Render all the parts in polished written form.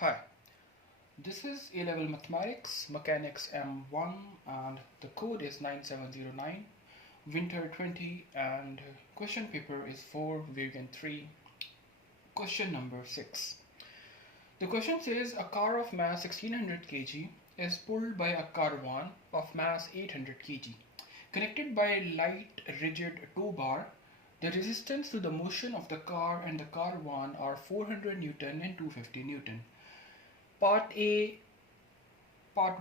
Hi, this is A-Level Mathematics, Mechanics M1 and the code is 9709, Winter 20 and question paper is 4, Variant 3, question number 6. The question says a car of mass 1600 kg is pulled by a caravan of mass 800 kg. Connected by a light rigid tow bar, the resistance to the motion of the car and the caravan are 400 Newton and 250 Newton. Part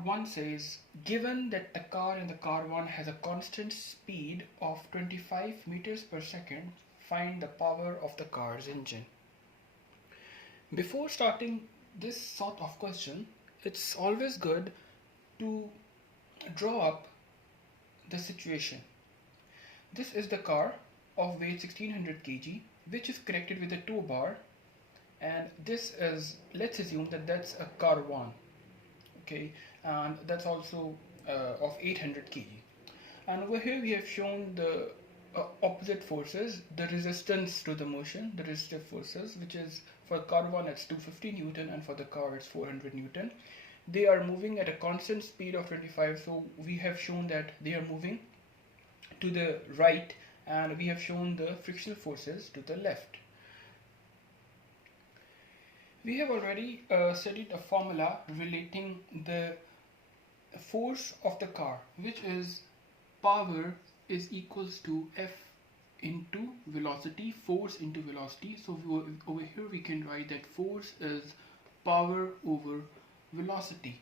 1 says, given that the car in the caravan has a constant speed of 25 meters per second, find the power of the car's engine. Before starting this sort of question, it's always good to draw up the situation. This is the car of weight 1600 kg, which is connected with a tow bar, and this is, let's assume that that's a caravan, okay, and that's also of 800 kg. And over here we have shown the opposite forces, the resistance to the motion, the resistive forces, which is for caravan it's 250 Newton and for the car it's 400 Newton. They are moving at a constant speed of 25, so we have shown that they are moving to the right, and we have shown the frictional forces to the left. We have already studied a formula relating the force of the car, which is power is equals to F into velocity, force into velocity. So over here we can write that force is power over velocity.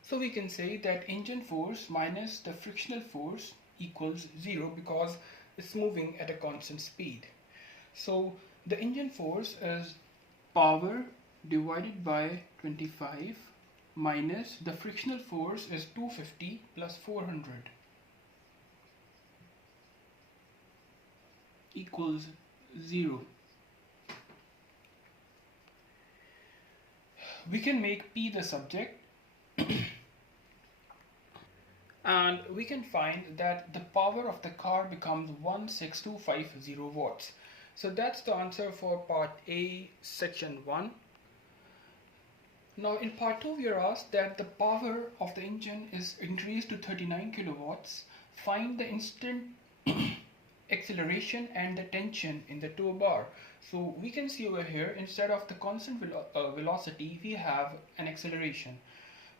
So we can say that engine force minus the frictional force equals 0 because it's moving at a constant speed. So the engine force is power divided by 25 minus the frictional force is 250 plus 400 equals 0. We can make P the subject and we can find that the power of the car becomes 16250 watts. So that's the answer for part A, section 1. Now in part 2 we are asked that the power of the engine is increased to 39 kilowatts. Find the instant acceleration and the tension in the tow bar. So we can see over here, instead of the constant velocity, we have an acceleration.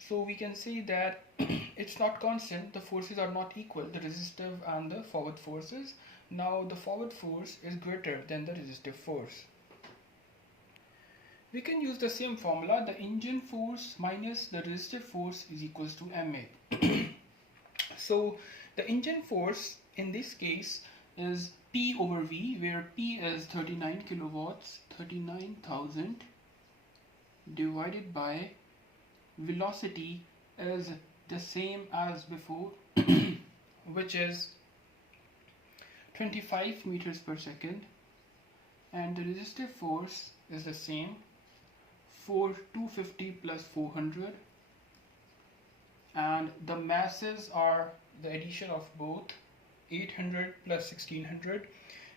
So we can see that it's not constant, the forces are not equal, the resistive and the forward forces. Now the forward force is greater than the resistive force. We can use the same formula, the engine force minus the resistive force is equals to MA. So the engine force in this case is P over V, where P is 39 kilowatts, 39,000 divided by velocity is the same as before, which is 25 meters per second, and the resistive force is the same, 250 plus 400, and the masses are the addition of both, 800 plus 1600,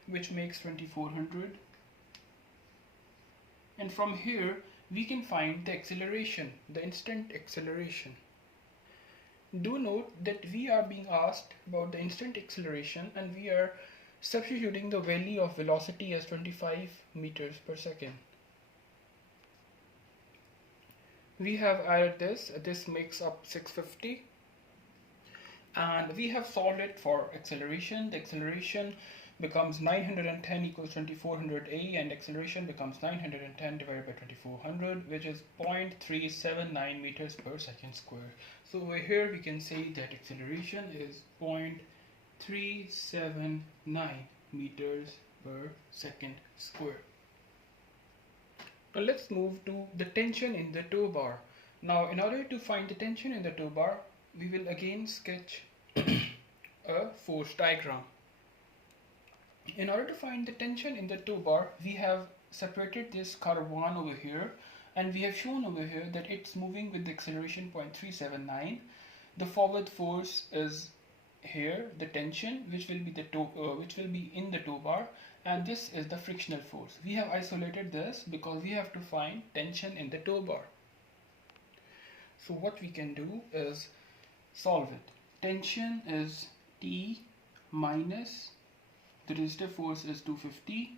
which makes 2400, and from here we can find the acceleration, the instant acceleration. Do note that we are being asked about the instant acceleration and we are substituting the value of velocity as 25 meters per second. We have added this makes up 650, and we have solved it for acceleration. The acceleration becomes 910 equals 2400 and acceleration becomes 910 divided by 2400, which is 0.379 meters per second square. So over here we can say that acceleration is 0.379 meters per second square. Now let's move to the tension in the tow bar. Now in order to find the tension in the tow bar, we will again sketch a force diagram. In order to find the tension in the tow bar, we have separated this caravan over here, and we have shown over here that it's moving with the acceleration 0.379. The forward force is here, the tension, which will be in the tow bar, and this is the frictional force. We have isolated this because we have to find tension in the tow bar. So what we can do is solve it. Tension is T minus the resistive force is 250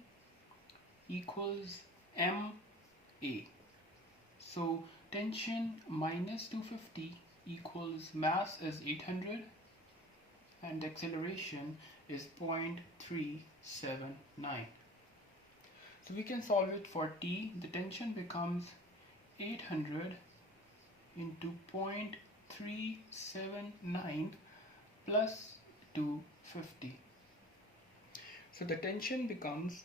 equals MA. So tension minus 250 equals mass is 800 and acceleration is 0.379. So we can solve it for T. The tension becomes 800 into 0.379 plus 250. So the tension becomes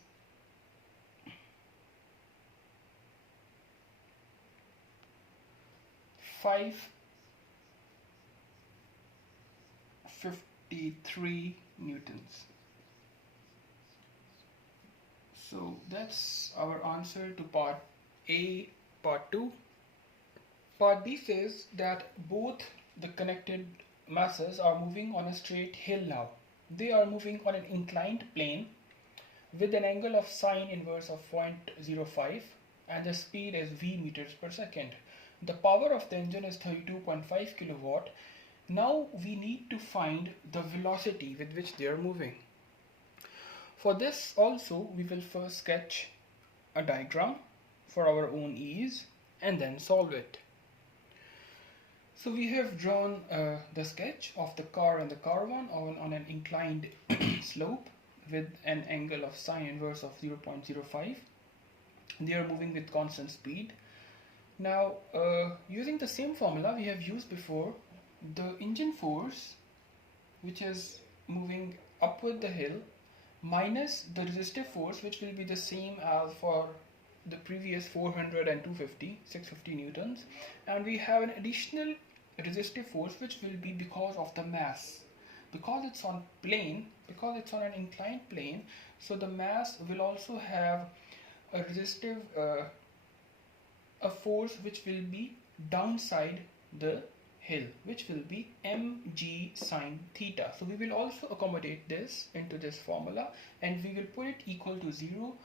553 newtons. So that's our answer to part A. Part 2. Part B says that both the connected masses are moving on a straight hill now. They are moving on an inclined plane with an angle of sine inverse of 0.05 and the speed is v meters per second. The power of the engine is 32.5 kilowatt. Now we need to find the velocity with which they are moving. For this also we will first sketch a diagram for our own ease and then solve it. So we have drawn the sketch of the car and the car one on an inclined slope with an angle of sine inverse of 0.05. They are moving with constant speed. Now using the same formula we have used before, the engine force which is moving upward the hill minus the resistive force, which will be the same as for the previous 400 and 250, 650 newtons, and we have an additional resistive force which will be because of the mass. Because it's on plane, because it's on an inclined plane, so the mass will also have a resistive a force which will be downside the hill, which will be mg sine theta. So we will also accommodate this into this formula and we will put it equal to 0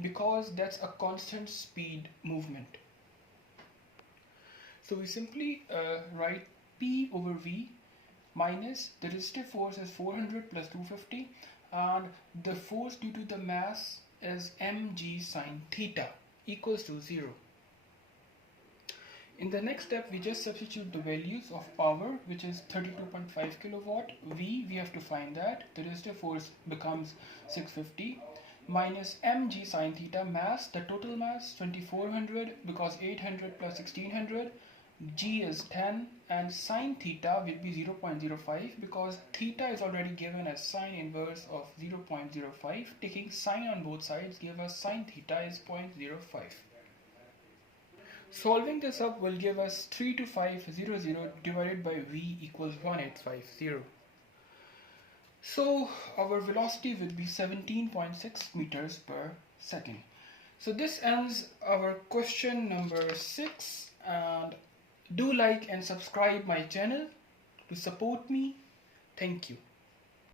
because that's a constant speed movement. So we simply write P over V minus the resistive force is 400 plus 250 and the force due to the mass is mg sine theta equals to 0. In the next step we just substitute the values of power, which is 32.5 kilowatt. V, we have to find that. The resistive force becomes 650 minus mg sine theta. Mass, the total mass 2400 because 800 plus 1600. G is 10 and sine theta will be 0.05 because theta is already given as sine inverse of 0.05. Taking sine on both sides give us sine theta is 0.05. Solving this up will give us 32500 divided by V equals 1850. So our velocity will be 17.6 meters per second. So this ends our question number 6, and do like and subscribe my channel to support me. Thank you.